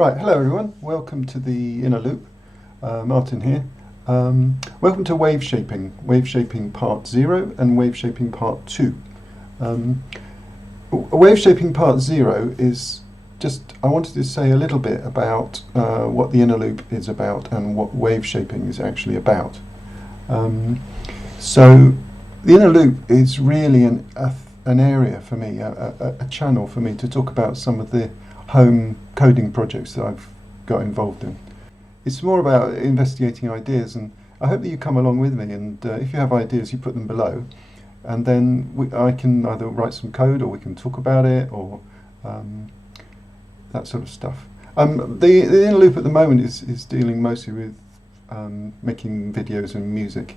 Right, hello everyone, welcome to the Inner Loop. Martin here. Welcome to wave shaping part 0 and wave shaping part 2. Wave shaping part 0 is just, I wanted to say a little bit about what the Inner Loop is about and what wave shaping is actually about. So the Inner Loop is really an area for me, a channel for me to talk about some of the home coding projects that I've got involved in. It's more about investigating ideas, and I hope that you come along with me, and if you have ideas you put them below, and then I can either write some code or we can talk about it, or that sort of stuff. The Inner Loop at the moment is dealing mostly with making videos and music.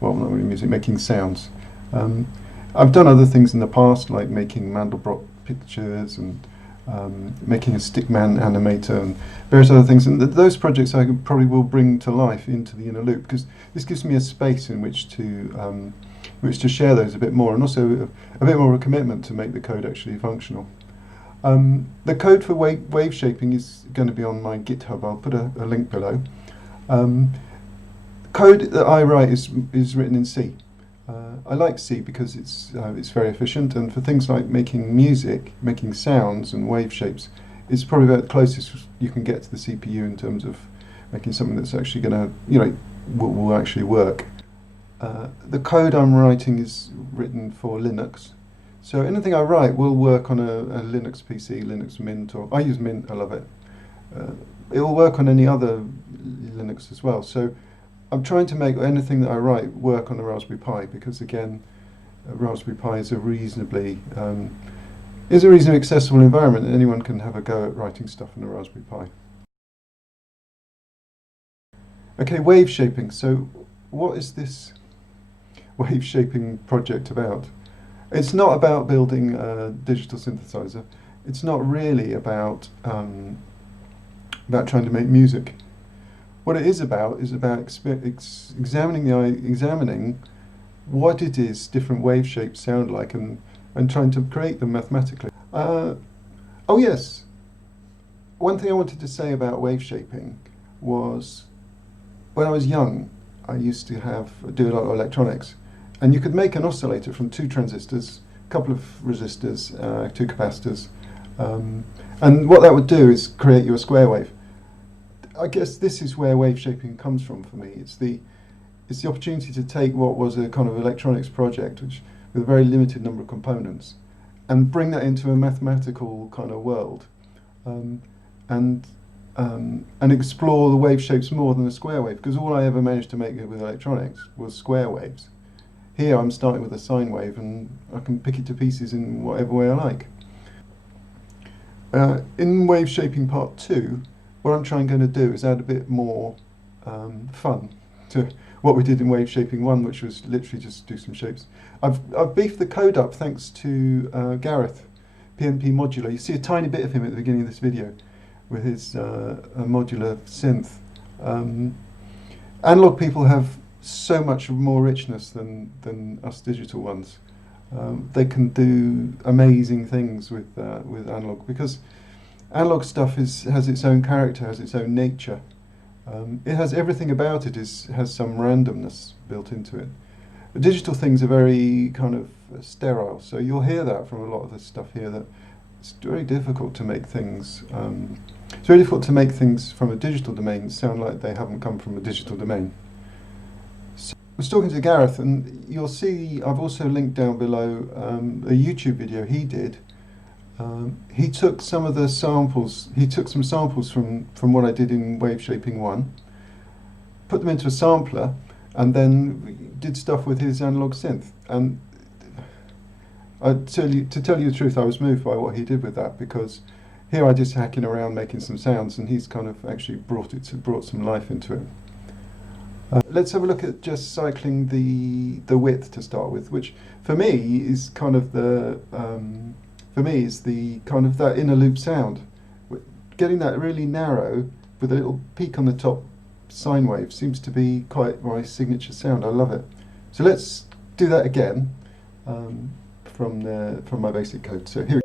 Well, not really music, making sounds. I've done other things in the past, like making Mandelbrot pictures and making a stickman animator and various other things, and those projects I probably will bring to life into the Inner Loop, because this gives me a space in which to share those a bit more, and also a bit more of a commitment to make the code actually functional. The code for wave shaping is going to be on my GitHub. I'll put a link below. Code that I write is written in C. I like C because it's very efficient, and for things like making music, making sounds and wave shapes, it's probably about the closest you can get to the CPU in terms of making something that's actually going to, will actually work. The code I'm writing is written for Linux, so anything I write will work on a Linux PC, Linux Mint, or I use Mint, I love it. It will work on any other Linux as well. So I'm trying to make anything that I write work on a Raspberry Pi, because again, Raspberry Pi is a reasonably accessible environment, and anyone can have a go at writing stuff on a Raspberry Pi. Okay, wave shaping. So what is this wave shaping project about? It's not about building a digital synthesizer. It's not really about trying to make music. What it is about examining what it is different wave shapes sound like, and trying to create them mathematically. Oh yes, one thing I wanted to say about wave shaping was, when I was young, I used to do a lot of electronics, and you could make an oscillator from 2 transistors, a couple of resistors, 2 capacitors, and what that would do is create you a square wave. I guess this is where wave shaping comes from for me. It's the opportunity to take what was a kind of electronics project, which with a very limited number of components, and bring that into a mathematical kind of world, and explore the wave shapes more than a square wave, because all I ever managed to make with electronics was square waves. Here I'm starting with a sine wave, and I can pick it to pieces in whatever way I like. In wave shaping part 2, what I'm going to do is add a bit more fun to what we did in wave shaping 1, which was literally just do some shapes. I've beefed the code up thanks to Gareth, PNP Modular. You see a tiny bit of him at the beginning of this video with his modular synth. Analog people have so much more richness than us digital ones. They can do amazing things with analog, because analog stuff has its own character, has its own nature. It has everything about it has some randomness built into it. The digital things are very kind of sterile, so you'll hear that from a lot of the stuff here, that it's very difficult to make things. It's very difficult to make things from a digital domain sound like they haven't come from a digital domain. So I was talking to Gareth, and you'll see I've also linked down below a YouTube video he did. He took some of the samples. He took some samples from what I did in wave shaping 1, put them into a sampler, and then did stuff with his analog synth. And to tell you the truth, I was moved by what he did with that, because here I just hacking around making some sounds, and he's kind of actually brought some life into it. Let's have a look at just cycling the width to start with, which for me is kind of the that inner loop sound. Getting that really narrow with a little peak on the top sine wave seems to be quite my signature sound. I love it. So let's do that again from my basic code. So here.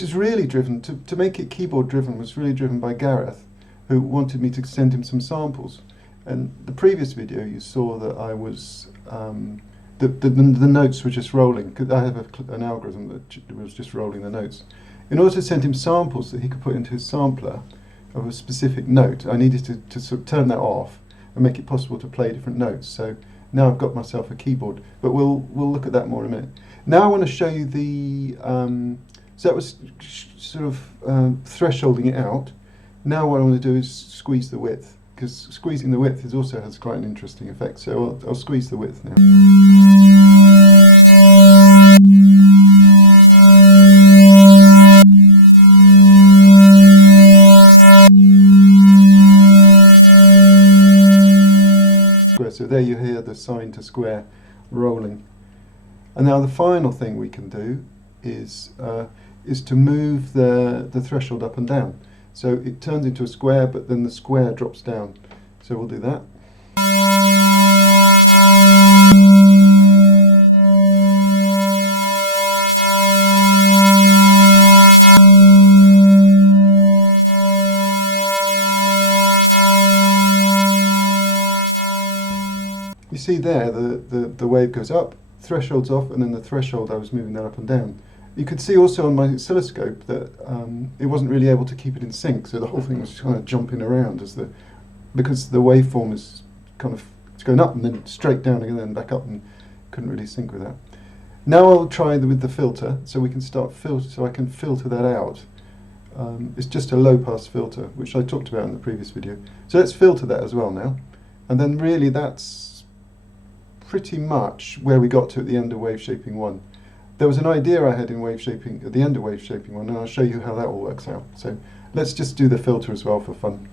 this is really driven, to make it keyboard driven, was really driven by Gareth, who wanted me to send him some samples. And the previous video you saw that I was, the notes were just rolling, because I have an algorithm that was just rolling the notes. In order to send him samples that he could put into his sampler of a specific note, I needed to sort of turn that off and make it possible to play different notes. So now I've got myself a keyboard, but we'll look at that more in a minute. Now I want to show you the, so that was sort of thresholding it out. Now what I want to do is squeeze the width, because squeezing the width also has quite an interesting effect. So I'll squeeze the width now. So there you hear the sine to square rolling. And now the final thing we can do is to move the threshold up and down. So it turns into a square, but then the square drops down. So we'll do that. You see there, the wave goes up, threshold's off, and then the threshold, I was moving that up and down. You could see also on my oscilloscope that it wasn't really able to keep it in sync, so the whole thing was kind of jumping around because the waveform is kind of, it's going up and then straight down again, and then back up, and couldn't really sync with that. Now I'll try with the filter, so we can start so I can filter that out. It's just a low pass filter, which I talked about in the previous video. So let's filter that as well now, and then really that's pretty much where we got to at the end of wave shaping 1. There was an idea I had in wave shaping at the end of wave shaping 1, and I'll show you how that all works out. So let's just do the filter as well for fun.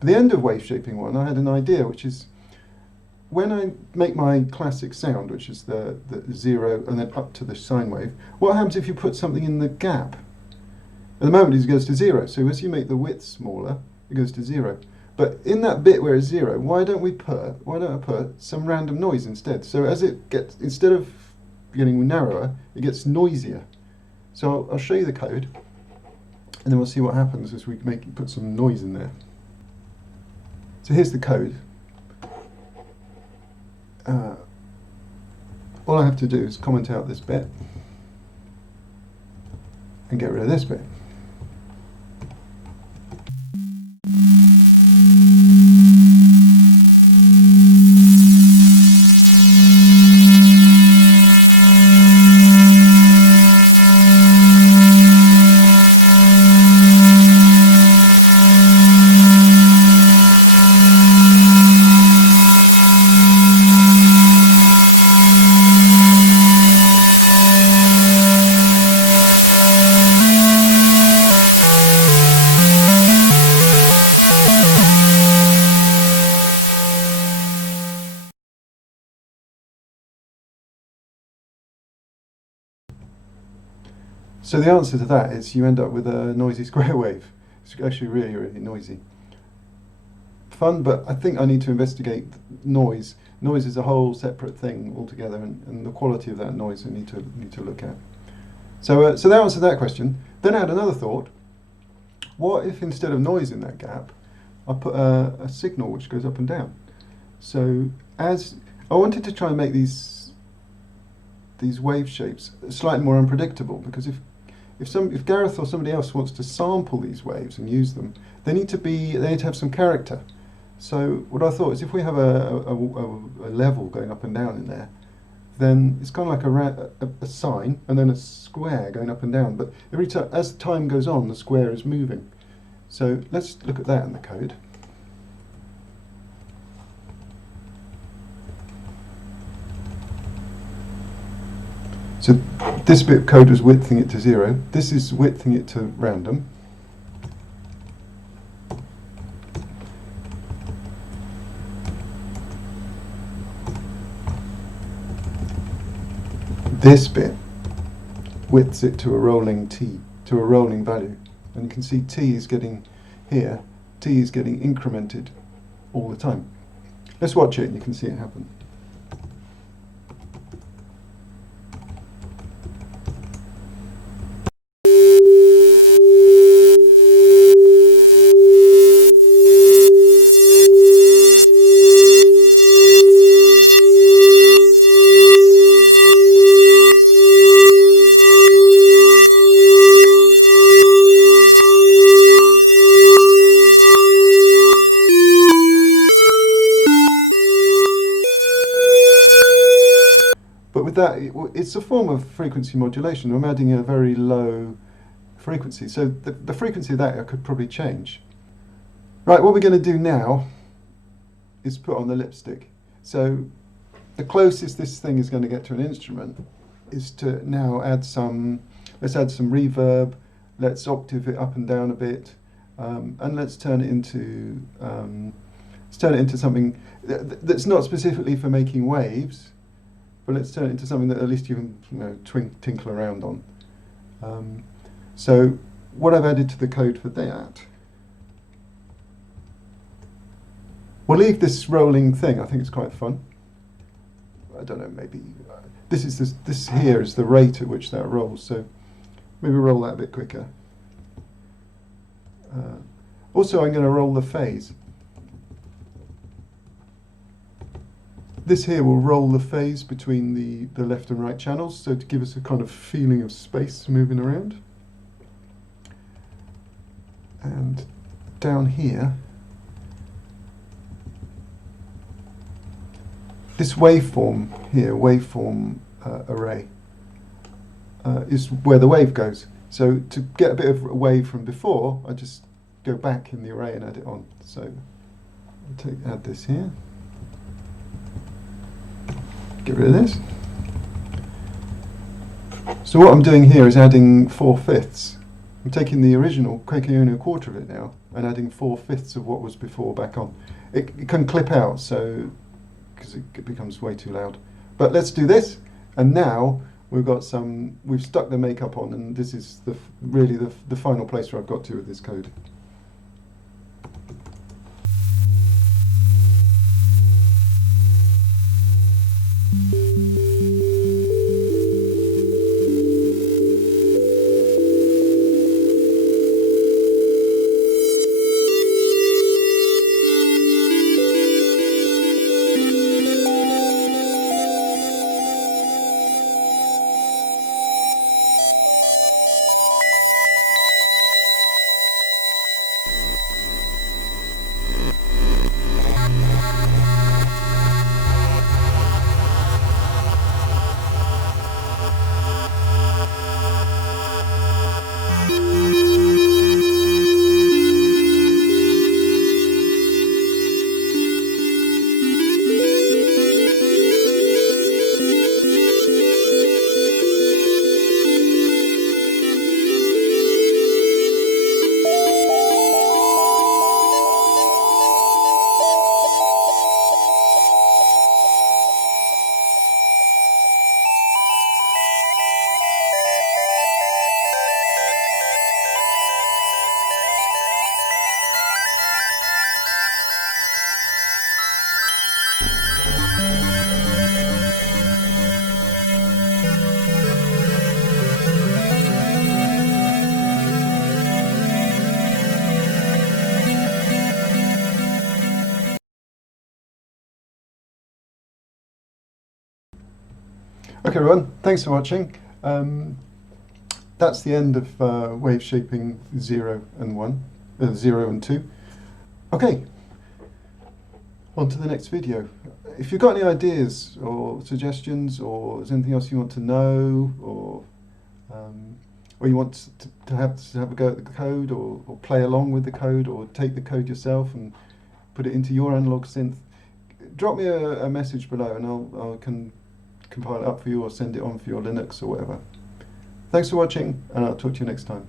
At the end of wave shaping 1, I had an idea, which is when I make my classic sound, which is the 0 and then up to the sine wave, what happens if you put something in the gap? At the moment it goes to 0, so as you make the width smaller, it goes to 0. But in that bit where it's 0, why don't I put some random noise instead? So as it gets, instead of getting narrower, it gets noisier. So I'll show you the code, and then we'll see what happens as we put some noise in there. So here's the code. All I have to do is comment out this bit and get rid of this bit. So the answer to that is you end up with a noisy square wave. It's actually really, really noisy. Fun, but I think I need to investigate noise. Noise is a whole separate thing altogether, and the quality of that noise I need to look at. So that answered that question. Then I had another thought. What if instead of noise in that gap, I put a signal which goes up and down? So as I wanted to try and make these wave shapes slightly more unpredictable, because if Gareth or somebody else wants to sample these waves and use them, they need to have some character. So what I thought is if we have a level going up and down in there, then it's kind of like a sine and then a square going up and down. But every time, as time goes on, the square is moving. So let's look at that in the code. So this bit of code was widthing it to 0. This is widthing it to random. This bit widths it to a rolling t, to a rolling value. And you can see t is getting here, t is getting incremented all the time. Let's watch it and you can see it happen. But with that, it's a form of frequency modulation. I'm adding a very low frequency. So the frequency of that I could probably change. Right, what we're going to do now is put on the lipstick. So the closest this thing is going to get to an instrument is to now add some, let's add some reverb, let's octave it up and down a bit, and let's turn it into something that's not specifically for making waves, but let's turn it into something that at least you can, tinkle around on. So what I've added to the code for that, we'll leave this rolling thing. I think it's quite fun. I don't know, maybe this here is the rate at which that rolls. So maybe roll that a bit quicker. Also, I'm going to roll the phase. This here will roll the phase between the left and right channels, so to give us a kind of feeling of space moving around. And down here, this waveform here, waveform array, is where the wave goes. So to get a bit of a wave from before, I just go back in the array and add it on. So I'll add this here. Get rid of this. So what I'm doing here is adding 4/5. I'm taking the original, taking only a quarter of it now, and adding 4/5 of what was before back on. It can clip out, so because it becomes way too loud. But let's do this, and now we've stuck the makeup on, and this is really the final place where I've got to with this code. Okay everyone, thanks for watching. That's the end of wave shaping 0 and 1, 0 and 2. Okay, on to the next video. If you've got any ideas or suggestions, or there's anything else you want to know, or you want to have a go at the code, or play along with the code, or take the code yourself and put it into your analog synth, drop me a message below and I can compile it up for you or send it on for your Linux or whatever. Thanks for watching, and I'll talk to you next time.